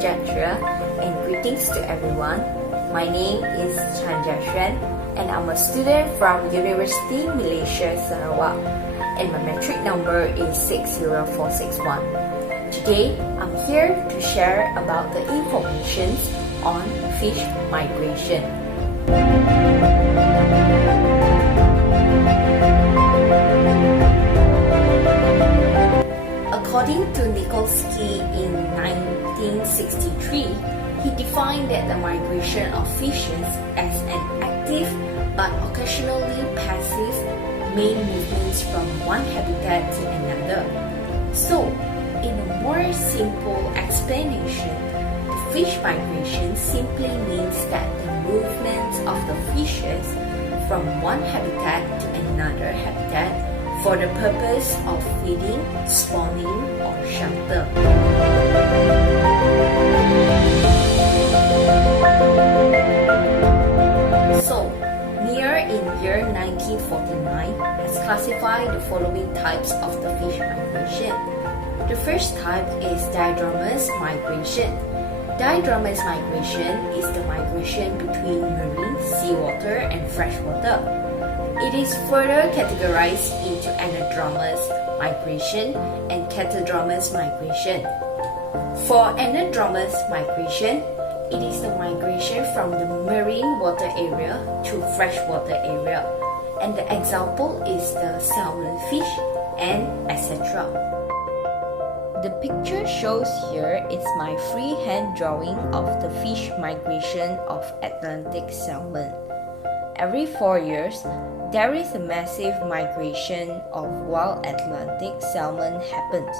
Sejahtera and greetings to everyone. My name is Chan Jia Xuan and I'm a student from University Malaysia Sarawak and my metric number is 60461. Today, I'm here to share about the information on fish migration. According to Nikolsky in 1963, he defined that the migration of fishes as an active but occasionally passive main movements from one habitat to another. So, in a more simple explanation, the fish migration simply means that the movement of the fishes from one habitat to another habitat for the purpose of feeding, spawning, or shelter. So, Near in year 1949 has classified the following types of the fish migration. The first type is diadromous migration. Diadromous migration is the migration between marine, seawater, and freshwater. It is further categorized into anadromous migration and catadromous migration. For anadromous migration, it is the migration from the marine water area to freshwater area, and the example is the salmon fish and etc. The picture shows here is my freehand drawing of the fish migration of Atlantic salmon. Every 4 years, there is a massive migration of wild Atlantic salmon happens.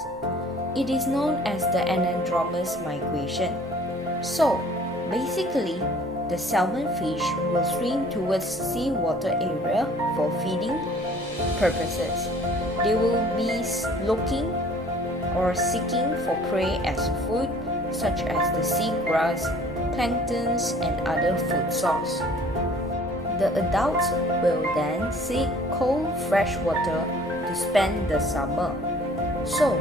It is known as the anadromous migration. So, basically, the salmon fish will swim towards seawater area for feeding purposes. They will be looking or seeking for prey as food, such as the seagrass, planktons, and other food source. The adults will then seek cold fresh water to spend the summer. So,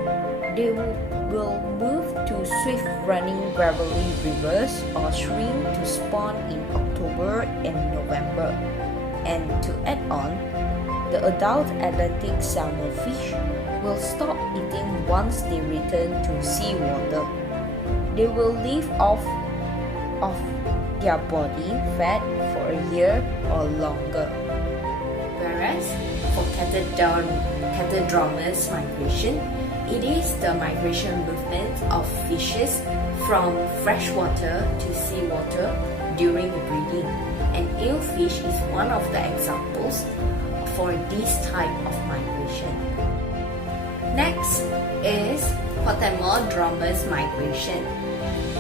they will move to swift-running gravelly rivers or streams to spawn in October and November. And to add on, the adult Atlantic salmon fish will stop eating once they return to seawater. They will live off their body fat for a year or longer. Whereas for catadromous migration, it is the migration movement of fishes from freshwater to seawater during breeding, and eelfish is one of the examples for this type of migration. Next is potamodromous migration.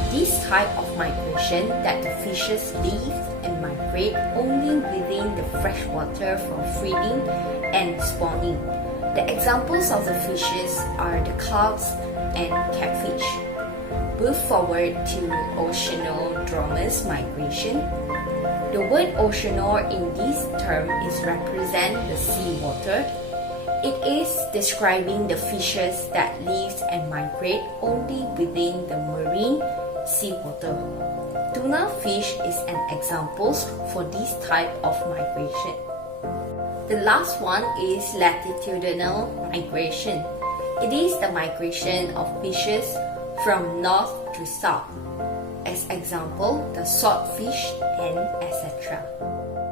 This type of migration that the fishes live and migrate only within the freshwater for feeding and spawning. The examples of the fishes are the carps and catfish. Move forward to oceanodromous migration. The word oceanor in this term is represent the seawater. It is describing the fishes that live and migrate only within the marine seawater. Tuna fish is an example for this type of migration. The last one is latitudinal migration. It is the migration of fishes from north to south. As example, the swordfish and etc.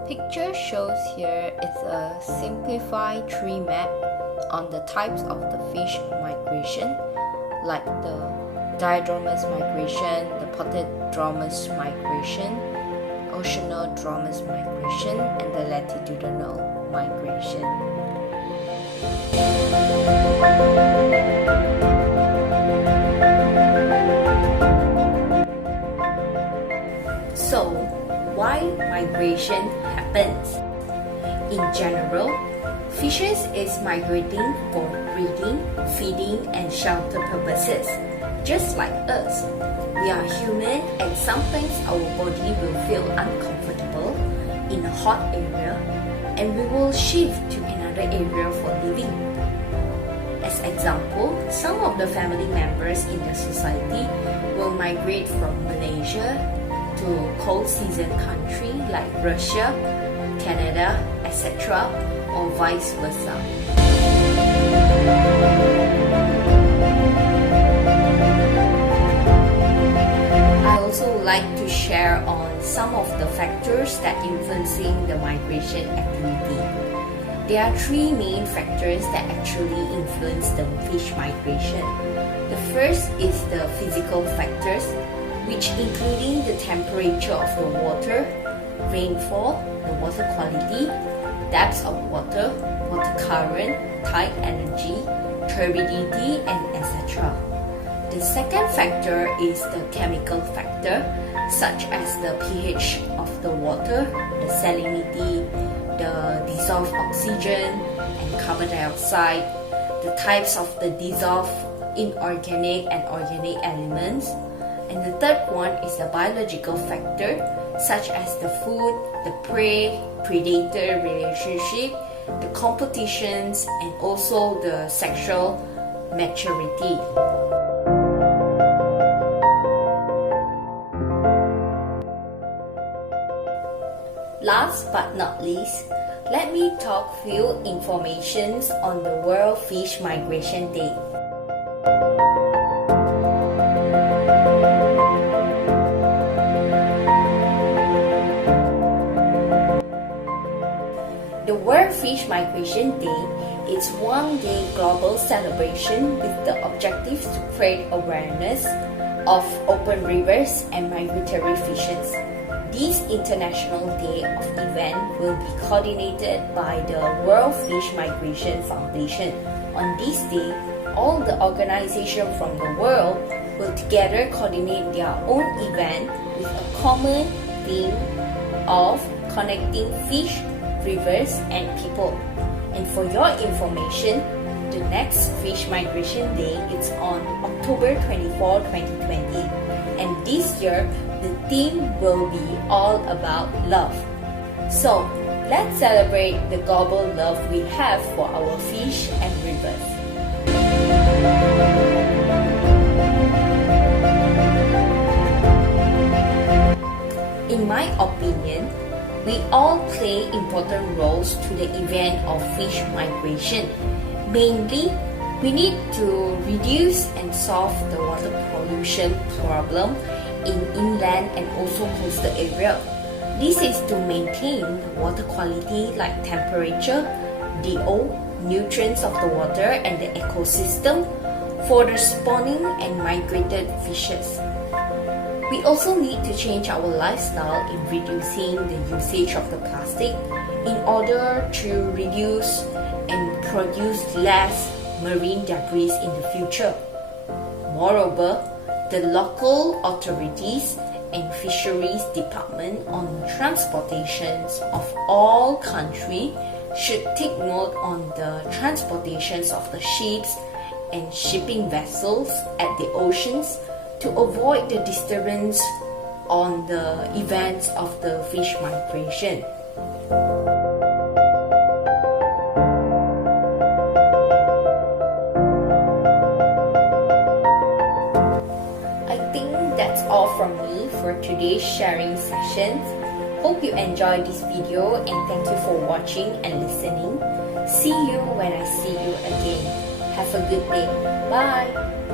Picture shows here is a simplified tree map on the types of the fish migration, like the diadromous migration, the potamodromous migration, oceanodromous migration, and the latitudinal migration. So, why migration happens? In general, fishes is migrating for breeding, feeding, and shelter purposes. Just like us, we are human and sometimes our body will feel uncomfortable in a hot area and we will shift to another area for living. As example, some of the family members in the society will will migrate from Malaysia to cold season country like Russia, Canada, etc., or vice versa. I also would like to share on some of the factors that influencing the migration activity. There are three main factors that actually influence the fish migration. The first is the physical factors, which including the temperature of the water, rainfall, the water quality, depth of water, water current, tide energy, turbidity, and etc. The second factor is the chemical factor, such as the pH of the water, the salinity, the dissolved oxygen and carbon dioxide, the types of the dissolved inorganic and organic elements. And the third one is the biological factor, such as the food, the prey-predator relationship, the competitions, and also the sexual maturity. Last but not least, let me talk few informations on the World Fish Migration Day. The World Fish Migration Day is one-day global celebration with the objective to create awareness of open rivers and migratory fishes. This International Day of event will be coordinated by the World Fish Migration Foundation. On this day, all the organizations from the world will together coordinate their own event with a common theme of connecting fish, rivers, and people. And for your information, the next Fish Migration Day is on October 24, 2020. And this year, the theme will be all about love. So, let's celebrate the global love we have for our fish and rivers. In my opinion, we all play important roles to the event of fish migration. Mainly, we need to reduce and solve the water pollution problem in inland and also coastal area. This is to maintain the water quality like temperature, DO, nutrients of the water and the ecosystem for the spawning and migrated fishes. We also need to change our lifestyle in reducing the usage of the plastic in order to reduce and produce less marine debris in the future. Moreover, the local authorities and fisheries department on transportations of all countries should take note on the transportations of the ships and shipping vessels at the oceans to avoid the disturbance on the events of the fish migration. That's all from me for today's sharing sessions. Hope you enjoyed this video and thank you for watching and listening. See you when I see you again. Have a good day. Bye.